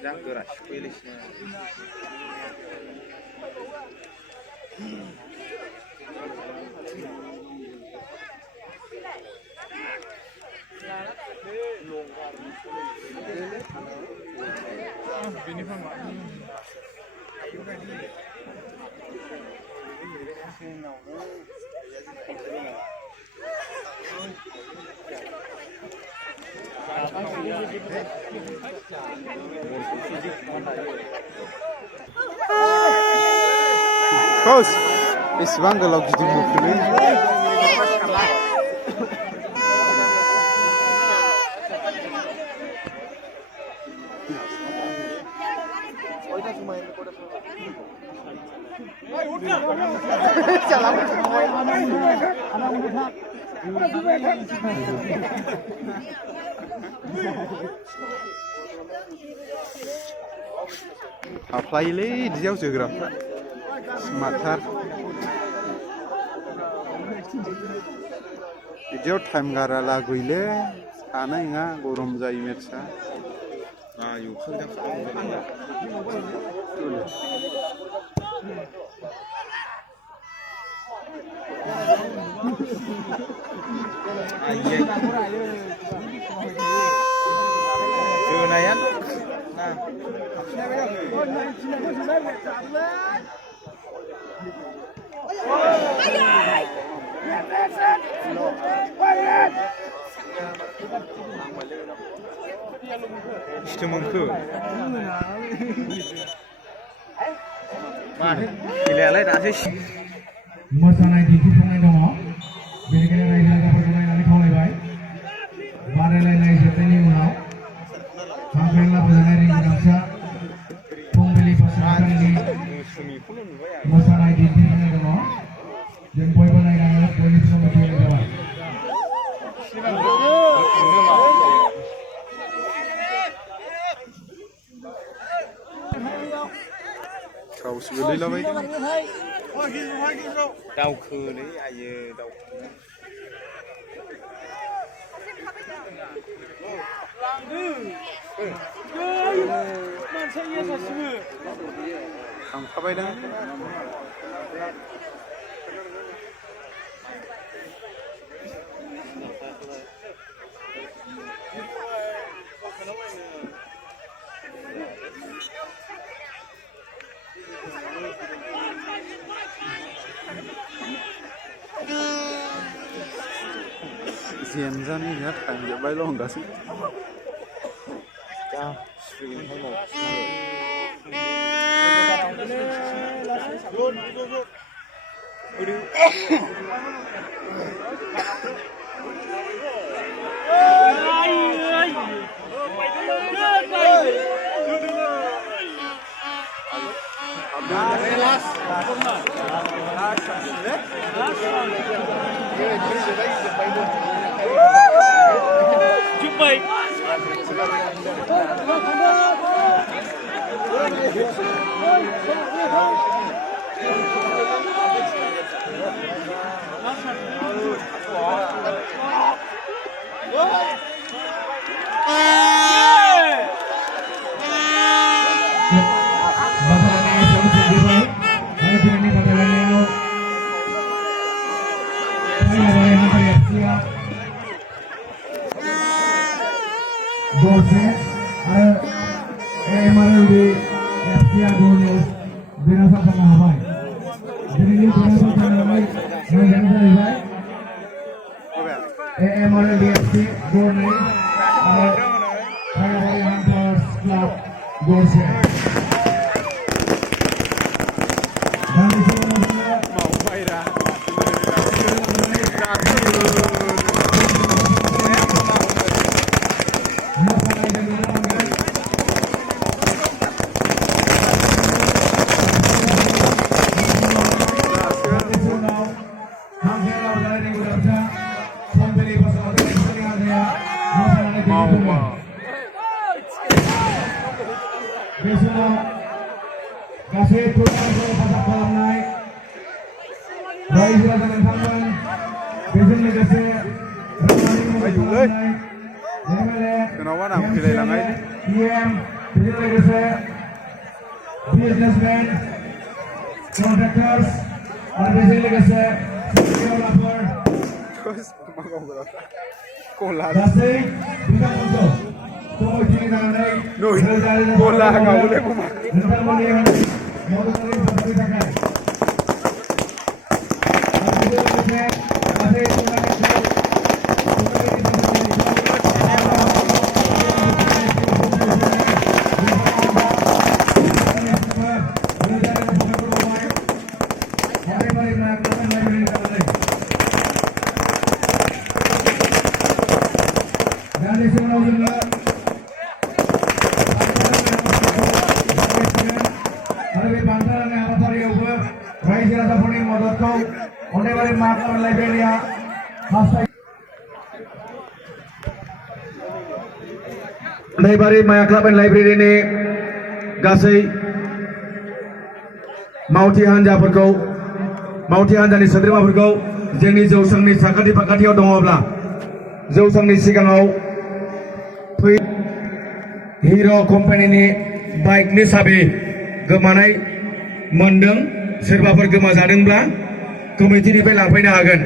Jangan pilihnya. Kos, beseबां गोलाव गिदिंबोखोलै हाफ्लायोलै बिदियाव जोग्राफ्रा स्मार्टथार बिदियाव टाइम गारा लागैले हानाय नङा गरम जायो मेट्सआ Jonayan. Nah. İşte mumpu. Mana? Ilealai dasih. Mosaनाय दिन्थिफुंनाय दङ बेनिखायनो रायजो राजाफोरखौ नायनानै खावलायबाय बादायलायनाय जोबनायनि उनाव हांख्रायना बोजानाय रिंनि गामसा फुंबिलि फसंथाननि मोसानाय दिन्थिफुंनाय दङ जों बयबो नायनानै बयनिबो सम्मति होनाय जाबाय खावसे गोलैलाबायदों दावखोलै आयो दावखो थांखाबायदां जेनजानाय गैया time जोब्बायल' होनगासिनो Dorse MRLD FCA Gones Binasa Penghabai. Jadi ini binasa penghabai yang terlibat. MRLD FC Gones Penghabai Hunters Club Dorse. Dan di sini mau bayar besok kasih turun ke pasar kolam naik raih dengan tangan besok negara है Kenapa nak pilih langai ni? PM begitu logoसे businessmen contractors और basic लोगोसे developer Terus makau berapa? Kola. Gasai bidang untuk komisi nanai Noi, kola kau boleh kumak. Nental boleh yang mau tarik sampai sakai. Begitu logoसे gasai tulang itu Dari Maya Club and Library ini gasai mauti hanjani सोद्रोमाफोरखौ जोंनि जौसांनि साखाथि फाखाथियाव दङब्ला जौसांनि सिगाङाव हिर' कम्पानिनि बाइकनि साबि गोमानाय मोनदों सोरबाफोर गोमाजादोंब्ला कमिटिनिफ्राय लांफैनो हागोन।